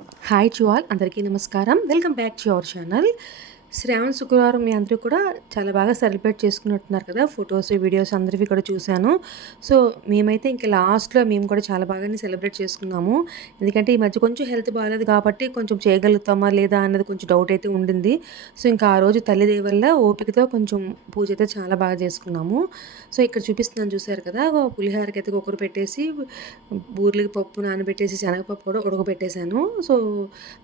Hi to all అందరికీ నమస్కారం. Welcome back to our channel Shravana Shukravaram మీ అందరూ కూడా చాలా బాగా సెలబ్రేట్ చేసుకున్నట్టున్నారు కదా ఫొటోస్ వీడియోస్ అందరివి కూడా చూశాను. సో మేమైతే ఇంకా లాస్ట్లో మేము కూడా చాలా బాగానే సెలబ్రేట్ చేసుకున్నాము. ఎందుకంటే ఈ మధ్య కొంచెం హెల్త్ బాగాలేదు కాబట్టి కొంచెం చేయగలుగుతామా లేదా అన్నది కొంచెం డౌట్ అయితే ఉండింది. సో ఇంకా ఆ రోజు తల్లిదే వల్ల ఓపికతో కొంచెం పూజ అయితే చాలా బాగా చేసుకున్నాము. సో ఇక్కడ చూపిస్తున్నాను చూశారు కదా పులిహోరకి అయితే ఒకరు పెట్టేసి బూర్లకి పప్పు నానబెట్టేసి శనగపప్పు కూడా ఉడకబెట్టేశాను. సో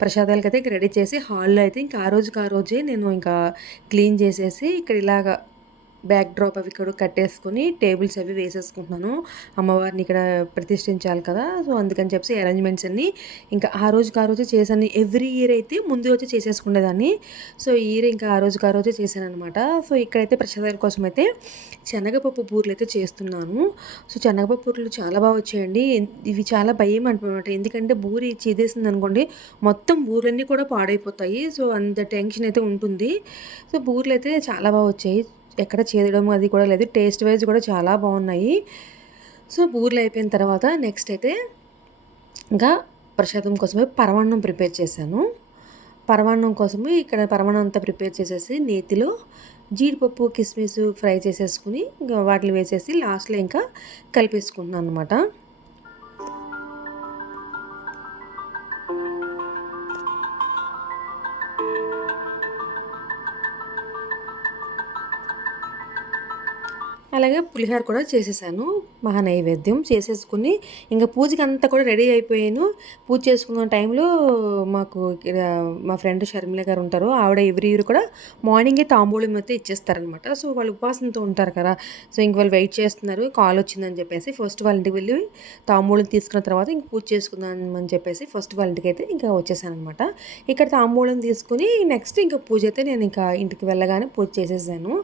ప్రసాదాలకి అయితే రెడీ చేసి హాల్లో అయితే ఇంకా ఆ రోజుకి ఆ రోజే నేను ఇంకా క్లీన్ చేసేసి ఇక్కడ ఇలాగా బ్యాక్ డ్రాప్ అవి ఇక్కడ కట్టేసుకొని టేబుల్స్ అవి వేసేసుకుంటున్నాను. అమ్మవారిని ఇక్కడ ప్రతిష్ఠించాలి కదా సో అందుకని చెప్పి అరేంజ్మెంట్స్ అన్ని ఇంకా ఆ రోజుకి ఆ రోజే చేశాను. ఎవ్రీ ఇయర్ అయితే ముందు వచ్చి చేసేసుకునేదాన్ని. సో ఈ ఇయర్ ఇంకా ఆ రోజుకి ఆ రోజే చేశాను అనమాట సో ఇక్కడైతే ప్రసాదాల కోసం అయితే శనగపప్పు బూరెలు అయితే చేస్తున్నాను. సో శనగపప్పు బూర్లు చాలా బాగా వచ్చాయండి. ఇవి చాలా భయం అనమాట ఎందుకంటే బూరి చేదేసింది అనుకోండి మొత్తం బూరెలన్నీ కూడా పాడైపోతాయి. సో అంత టెన్షన్ అయితే ఉంటుంది. సో బూరెలు అయితే చాలా బాగా వచ్చాయి. ఎక్కడ చేదడం అది కూడా లేదు. టేస్ట్ వైజ్ కూడా చాలా బాగున్నాయి. సో పూర్లు అయిపోయిన తర్వాత నెక్స్ట్ అయితే ఇంకా ప్రసాదం కోసమే పరమాన్నం ప్రిపేర్ చేశాను. పరమాన్నం కోసమే ఇక్కడ పరమాన్నం అంతా ప్రిపేర్ చేసేసి నేతిలో జీడిపప్పు కిస్మిస్ ఫ్రై చేసేసుకుని వాటిని వేసేసి లాస్ట్లో ఇంకా కలిపేసుకుంటున్నాను అనమాట అలాగే పులిహోర కూడా చేసేసాను. మహా నైవేద్యం చేసేసుకుని ఇంకా పూజకి అంతా కూడా రెడీ అయిపోయాను. పూజ చేసుకున్న టైంలో మాకు ఇక్కడ మా ఫ్రెండ్ షర్మిల గారు ఉంటారు. ఆవిడ ఎవ్రీ ఇయర్ కూడా మార్నింగే తాంబూలం అయితే ఇచ్చేస్తారనమాట. సో వాళ్ళు ఉపాసనతో ఉంటారు కదా. సో ఇంక వాళ్ళు వెయిట్ చేస్తున్నారు. కాల్ వచ్చిందని చెప్పేసి ఫస్ట్ వాళ్ళ ఇంటికి వెళ్ళి తాంబూలం తీసుకున్న తర్వాత ఇంక పూజ చేసుకుందామని చెప్పేసి ఫస్ట్ వాళ్ళ ఇంటికి అయితే ఇంకా వచ్చేసాను అనమాట ఇక్కడ తాంబూలం తీసుకుని నెక్స్ట్ ఇంకా పూజ అయితే నేను ఇంకా ఇంటికి వెళ్ళగానే పూజ చేసేసాను.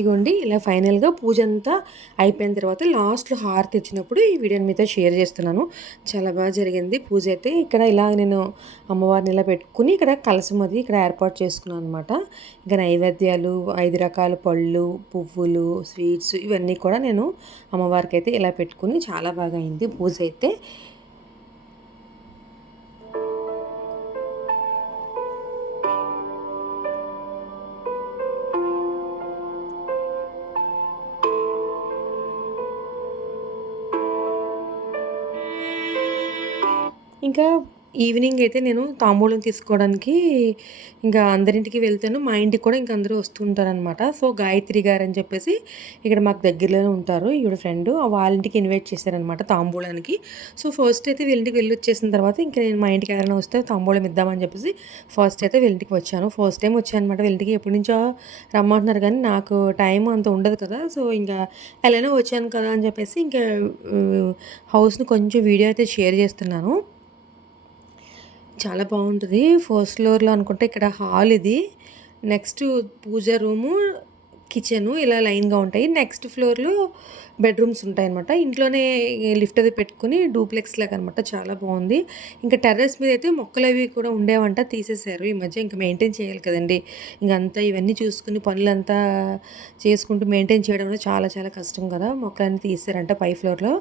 ఇగోండి ఇలా ఫైనల్గా పూజ అంతా అయిపోయిన తర్వాత లాస్ట్లో హారతి ఇచ్చినప్పుడు ఈ వీడియోని మీతో షేర్ చేస్తున్నాను. చాలా బాగా జరిగింది. పూజ అయితే ఇక్కడ ఇలా నేను అమ్మవారిని ఇలా పెట్టుకుని ఇక్కడ కలసం అది ఇక్కడ ఏర్పాటు చేసుకున్నాను అనమాట ఇంకా నైవేద్యాలు ఐదు రకాల పళ్ళు పువ్వులు స్వీట్స్ ఇవన్నీ కూడా నేను అమ్మవారికి అయితే ఇలా పెట్టుకుని చాలా బాగా అయింది. పూజ అయితే ఇంకా ఈవినింగ్ అయితే నేను తాంబూలం తీసుకోవడానికి ఇంకా అందరింటికి వెళ్తాను. మా ఇంటికి కూడా ఇంకా అందరూ వస్తుంటారనమాట సో గాయత్రి గారు అని చెప్పేసి ఇక్కడ మాకు దగ్గరలోనే ఉంటారు. ఈవిడ ఫ్రెండ్. వాళ్ళ ఇంటికి ఇన్వైట్ చేశారనమాట తాంబూలానికి. సో ఫస్ట్ అయితే వీళ్ళింటికి వెళ్ళి వచ్చేసిన తర్వాత ఇంకా నేను మా ఇంటికి ఎవరైనా వస్తే తాంబూలం ఇద్దామని చెప్పేసి ఫస్ట్ అయితే వీళ్ళింటికి వచ్చాను. ఫస్ట్ టైం వచ్చాను అనమాట వీళ్ళింటికి ఎప్పటి నుంచో రమ్మంటున్నారు కానీ నాకు టైం అంత ఉండదు కదా. సో ఇంకా ఎలానో వచ్చాను కదా అని చెప్పేసి ఇంకా హౌస్ని కొంచెం వీడియో అయితే షేర్ చేస్తున్నాను. చాలా బాగుంటుంది. ఫస్ట్ ఫ్లోర్లో అనుకుంటే ఇక్కడ హాల్ ఇది. నెక్స్ట్ పూజ రూము కిచెను ఇలా లైన్గా ఉంటాయి. నెక్స్ట్ ఫ్లోర్లో బెడ్రూమ్స్ ఉంటాయి అనమాట ఇంట్లోనే లిఫ్ట్ అది పెట్టుకుని డూప్లెక్స్ లాగా అనమాట చాలా బాగుంది. ఇంకా టెర్రస్ మీద అయితే మొక్కలు అవి కూడా ఉండేవంట తీసేశారు ఈ మధ్య ఇంకా మెయింటైన్ చేయాలి కదండి. ఇంకంతా అంతా ఇవన్నీ చూసుకుని పనులంతా చేసుకుంటూ మెయింటైన్ చేయడం చాలా చాలా కష్టం కదా. మొక్కలన్నీ తీసారంట పై ఫ్లోర్లో.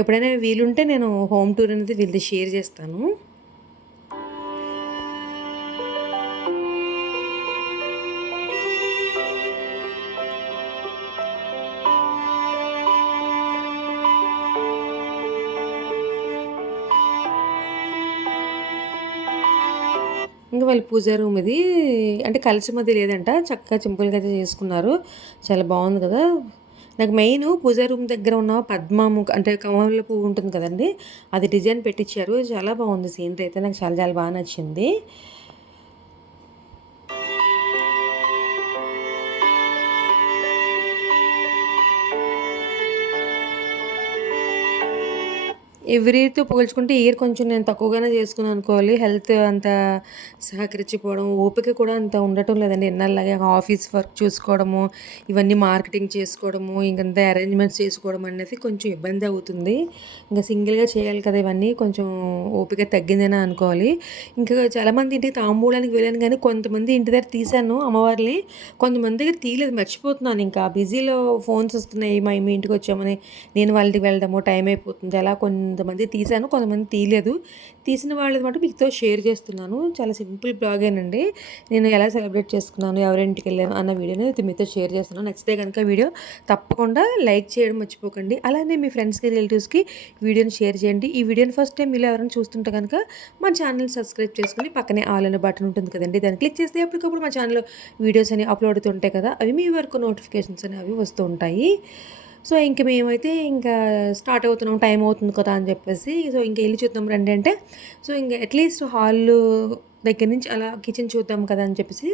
ఎప్పుడైనా వీలుంటే నేను హోమ్ టూర్ అనేది వీళ్ళది షేర్ చేస్తాను. వాళ్ళ పూజ రూమ్ ఇది. అంటే కలిసి మధ్య లేదంట. చక్కగా సింపుల్గా అయితే చేసుకున్నారు. చాలా బాగుంది కదా. నాకు మెయిన్ పూజా రూమ్ దగ్గర ఉన్న పద్మము అంటే కమల పువ్వు ఉంటుంది కదండి. అది డిజైన్ పెట్టించారు చాలా బాగుంది. సీనరీ అయితే నాకు చాలా చాలా బాగా నచ్చింది. ఎవ్రీ ఇయర్‌తో పోల్చుకుంటే ఇయర్ కొంచెం నేను తక్కువగానే చేసుకున్నాను అనుకోవాలి. హెల్త్ అంత సహకరించిపోవడం ఓపిక కూడా అంత ఉండటం లేదండి. ఎన్నాళ్ళలాగే ఆఫీస్ వర్క్ చూసుకోవడము, ఇవన్నీ మార్కెటింగ్ చేసుకోవడము, ఇంకంతా అరేంజ్‌మెంట్స్ చేసుకోవడం అనేది కొంచెం ఇబ్బంది అవుతుంది. ఇంకా సింగిల్‌గా చేయాలి కదా! ఇవన్నీ కొంచెం ఓపిక తగ్గిందని అనుకోవాలి. ఇంకా చాలామంది ఇంటికి తాంబూలానికి వెళ్ళాను కానీ కొంతమంది ఇంటి దగ్గర తీశాను అమ్మవారిని. కొంతమంది దగ్గర తీయలేదు మర్చిపోతున్నాను ఇంకా. బిజీలో ఫోన్స్ వస్తున్నాయి. మా మీ ఇంటికి వచ్చామని. నేను వాళ్ళ ఇంటికి వెళ్ళడము టైం అయిపోతుంది. అలా కొంతమంది తీశాను. కొంతమంది తీయలేదు. తీసిన వాళ్ళది మటు మీతో షేర్ చేస్తున్నాను. చాలా సింపుల్ బ్లాగేనండి. నేను ఎలా సెలబ్రేట్ చేసుకున్నాను, ఎవరింటికి వెళ్ళాను అన్న వీడియోని అయితే మీతో షేర్ చేస్తున్నాను. నచ్చితే కనుక వీడియో తప్పకుండా లైక్ చేయడం మర్చిపోకండి. అలానే మీ ఫ్రెండ్స్‌కి, రిలేటివ్స్‌కి వీడియోని షేర్ చేయండి. ఈ వీడియోని ఫస్ట్ టైం మీరు ఎవరైనా చూస్తుంటే కనుక మా ఛానల్‌ని సబ్స్క్రైబ్ చేసుకుని పక్కనే ఆల్ అనే బటన్ ఉంటుంది కదండి దాన్ని క్లిక్ చేస్తే అప్పటికప్పుడు మా ఛానల్‌లో వీడియోస్ అని అప్లోడ్ అవుతుంటాయి కదా! అవి మీ వరకు నోటిఫికేషన్స్ అనేవి వస్తూ ఉంటాయి. సో, ఇంక మేమైతే ఇంకా స్టార్ట్ అవుతున్నాం. టైం అవుతుంది కదా! అని చెప్పేసి సో, ఇంక వెళ్ళి చూద్దాం రండి అంటే, సో, ఇంక అట్‌లీస్ట్ హాల్ దగ్గర నుంచి అలా కిచెన్ చూద్దాం కదా! అని చెప్పేసి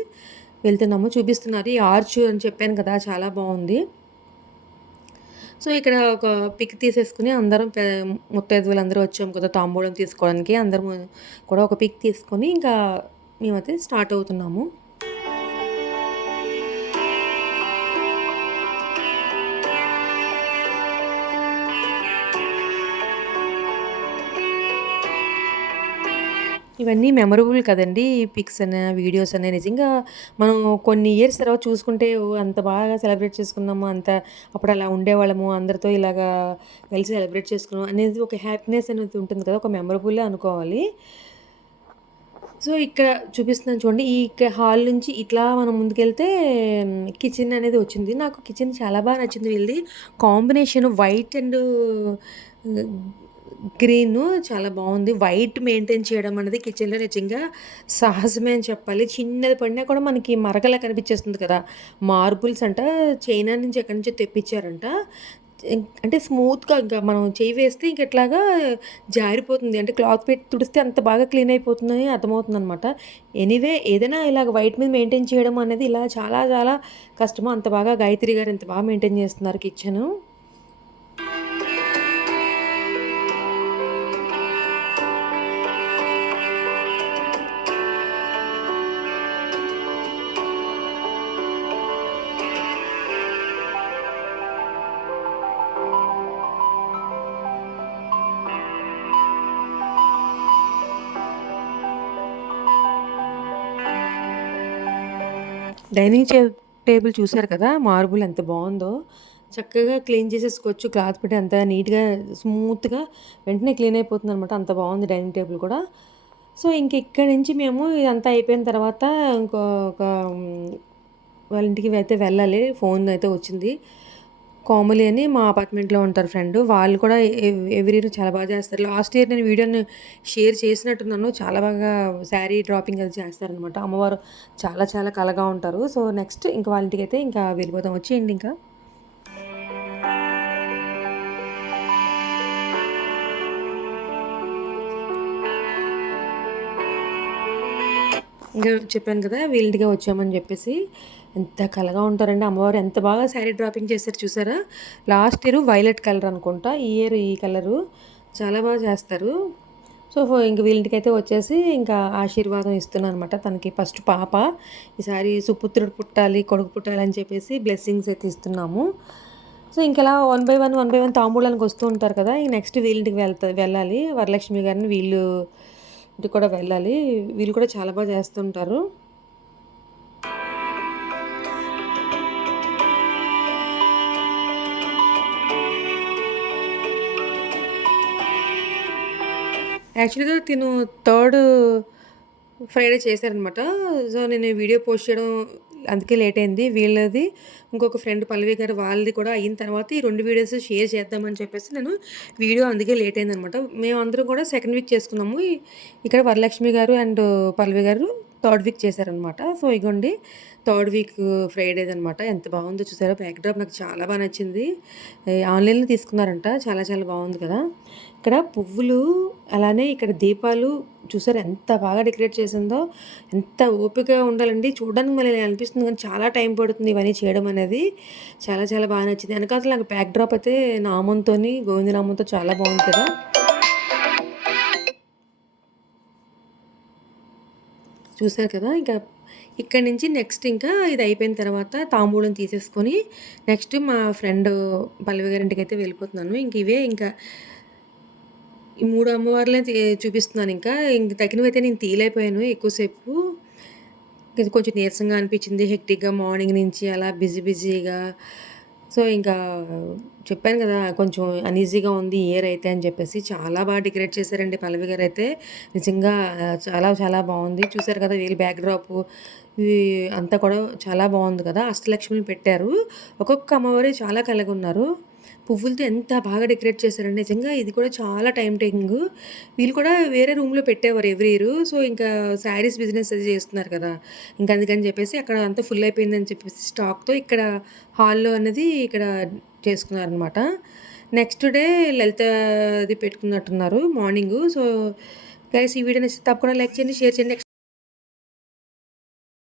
వెళ్తున్నాము. చూపిస్తున్నారు. ఈ ఆర్చ్ అని చెప్పాను కదా! చాలా బాగుంది సో, ఇక్కడ ఒక పిక్ తీసేసుకుని అందరం ముత్తైదు ముత్తైదువులందరూ వచ్చాం కదా! తాంబూలం తీసుకోవడానికి. అందరం కూడా ఒక పిక్ తీసుకొని ఇంకా మేమైతే స్టార్ట్ అవుతున్నాము. ఇవన్నీ మెమరబుల్ కదండీ! పిక్స్ అనే, వీడియోస్ అనే నిజంగా మనం కొన్ని ఇయర్స్ తర్వాత చూసుకుంటే అంత బాగా సెలబ్రేట్ చేసుకున్నాము. అంత అప్పుడు అలా ఉండేవాళ్ళము. అందరితో ఇలాగా కలిసి సెలబ్రేట్ చేసుకున్నాం అనేది ఒక హ్యాపీనెస్ అనేది ఉంటుంది కదా! ఒక మెమరబుల్ అనుకోవాలి. సో, ఇక్కడ చూపిస్తున్నాను చూడండి. ఈ హాల్ నుంచి ఇట్లా మనం ముందుకెళ్తే కిచెన్ అనేది వచ్చింది. నాకు కిచెన్ చాలా బాగా నచ్చింది వీళ్ళది. కాంబినేషన్ వైట్ అండ్ గ్రీను చాలా బాగుంది వైట్ మెయింటైన్ చేయడం అనేది కిచెన్‌లో నిజంగా సాహసమే అని చెప్పాలి. చిన్నది పడినా కూడా మనకి మరకలా కనిపించేస్తుంది కదా! మార్బుల్స్ అంట చైనా నుంచి ఎక్కడి నుంచో తెప్పించారంట. అంటే స్మూత్‌గా ఇంకా మనం చేయి వేస్తే ఇంక ఇట్లాగా జారిపోతుంది. అంటే క్లాత్ పెట్టి తుడిస్తే అంత బాగా క్లీన్ అయిపోతుందని అర్థమవుతుందనమాట. ఎనీవే ఏదైనా ఇలాగ వైట్ మీద మెయింటైన్ చేయడం అనేది ఇలా చాలా చాలా కష్టము. అంత బాగా గాయత్రి గారు ఎంత బాగా మెయింటైన్ చేస్తున్నారు కిచెను. డైనింగ్ టేబుల్ చూసారు కదా! మార్బుల్ ఎంత బాగుందో చక్కగా క్లీన్ చేసేసుకోవచ్చు. క్లాత్ పెట్టి అంత నీట్‌గా స్మూత్‌గా వెంటనే క్లీన్ అయిపోతుందనమాట. అంత బాగుంది డైనింగ్ టేబుల్ కూడా. సో, ఇంక ఇక్కడి నుంచి మేము ఇదంతా అయిపోయిన తర్వాత ఇంకొక ఒక వాళ్ళ ఇంటికి అయితే వెళ్ళాలి. ఫోన్ అయితే వచ్చింది. కోమలి అని మా అపార్ట్మెంట్‌లో ఉంటారు ఫ్రెండ్. వాళ్ళు కూడా ఎవ్ ఎవ్రీ ఇయర్ చాలా బాగా చేస్తారు. లాస్ట్ ఇయర్ నేను వీడియోని షేర్ చేసినట్టున్నాను. చాలా బాగా శారీ డ్రాపింగ్ అది చేస్తారనమాట. అమ్మవారు చాలా చాలా కలగా ఉంటారు. సో, నెక్స్ట్ ఇంకా వాళ్ళ ఇంటికి అయితే ఇంకా వెళ్ళిపోతాం వచ్చేయండి ఇంకా. ఇంకా చెప్పాను కదా! వీళ్ళింటికే వచ్చామని చెప్పేసి. ఎంత కలగా ఉంటారండి అమ్మవారు. ఎంత బాగా శారీ డ్రాపింగ్ చేశారు చూసారా? లాస్ట్ ఇయర్ వైలెట్ కలర్ అనుకుంటా. ఈ ఇయర్ ఈ కలరు. చాలా బాగా చేస్తారు. సో, ఇంక వీళ్ళింటికైతే వచ్చేసి ఇంకా ఆశీర్వాదం ఇస్తున్నాననమాట. తనకి ఫస్ట్ పాప. ఈసారి సుపుత్రుడు పుట్టాలి, కొడుకు పుట్టాలి అని చెప్పేసి బ్లెస్సింగ్స్ అయితే ఇస్తున్నాము. సో, ఇంకెలా one by one, one by one తాంబూలానికి వస్తూ ఉంటారు కదా! ఈ నెక్స్ట్ వీళ్ళింటికి వెళ్తా వెళ్ళాలి. వరలక్ష్మి గారిని వీళ్ళు ఇంటికి కూడా వెళ్ళాలి. వీళ్ళు కూడా చాలా బాగా చేస్తుంటారు. యాక్చువల్‌గా తిను థర్డ్ ఫ్రైడే చేశారనమాట. సో, నేను వీడియో పోస్ట్ చేయడం అందుకే లేట్ అయింది. వీళ్ళది ఇంకొక ఫ్రెండ్ పల్లవి గారు వాళ్ళది కూడా అయిన తర్వాత ఈ రెండు వీడియోస్ షేర్ చేద్దామని చెప్పేసి నేను వీడియో అందుకే లేట్ అయిందనమాట. మేమందరం కూడా సెకండ్ వీక్ చేసుకున్నాము. ఇక్కడ Varalakshmi garu and Pallavi garu third week చేశారనమాట. సో, ఇగోండి థర్డ్ వీక్ ఫ్రైడేదనమాట. ఎంత బాగుందో చూసారా? బ్యాక్‌డ్రాప్ నాకు చాలా బాగా నచ్చింది. ఆన్‌లైన్‌లో తీసుకున్నారంట. చాలా చాలా బాగుంది కదా! ఇక్కడ పువ్వులు అలానే ఇక్కడ దీపాలు చూసారు ఎంత బాగా డెకరేట్ చేసిందో ఎంత ఓపిక ఉండాలండి. చూడడానికి మళ్ళీ అనిపిస్తుంది కానీ చాలా టైం పడుతుంది ఇవన్నీ చేయడం అనేది. చాలా చాలా బాగా నచ్చింది. వెనకాల నాకు బ్యాక్ డ్రాప్ అయితే నామంతో గోవిందనామంతో చాలా బాగుంటుంది కదా. చూసారు కదా ఇంకా ఇక్కడ నుంచి నెక్స్ట్ ఇంకా ఇది అయిపోయిన తర్వాత తాంబూలం తీసేసుకొని నెక్స్ట్ మా ఫ్రెండ్ పల్లవి గారింటికి అయితే వెళ్ళిపోతున్నాను. ఇంక ఇవే ఇంకా ఈ మూడు అమ్మవార్లే తీ చూపిస్తున్నాను ఇంకా. ఇంక తగినవైతే నేను తీయలేకపోయాను ఎక్కువసేపు. ఇది కొంచెం నీరసంగా అనిపించింది. హెక్టిక్‌గా మార్నింగ్ నుంచి అలా బిజీ బిజీగా. సో, ఇంకా చెప్పాను కదా! కొంచెం అన్‌ఈజీగా ఉంది ఇయర్ అయితే అని చెప్పేసి. చాలా బాగా డెకరేట్ చేశారండి పల్లవి గారు అయితే నిజంగా చాలా చాలా బాగుంది చూసారు కదా! వీళ్ళ బ్యాక్ డ్రాప్ అంతా కూడా చాలా బాగుంది కదా! అష్టలక్ష్మిని పెట్టారు. ఒక్కొక్క అమ్మవారు చాలా కలిగి ఉన్నారు పువ్వులతో ఎంత బాగా డెకరేట్ చేశారండి నిజంగా ఇది కూడా చాలా టైం టేకింగ్ వీళ్ళు కూడా వేరే రూమ్‌లో పెట్టేవారు ఎవ్రీ ఇయర్ సో, ఇంకా శారీస్ బిజినెస్ అది చేస్తున్నారు కదా! ఇంకా అందుకని చెప్పేసి అక్కడ అంతా ఫుల్ అయిపోయిందని చెప్పేసి స్టాక్‌తో ఇక్కడ హాల్‌లో అనేది ఇక్కడ చేసుకున్నారనమాట. నెక్స్ట్ డే లలితాది పెట్టుకున్నట్టున్నారు మార్నింగు. సో, గైస్ ఈ వీడియో నచ్చితే తప్పకుండా లైక్ చేయండి, షేర్ చేయండి. నెక్స్ట్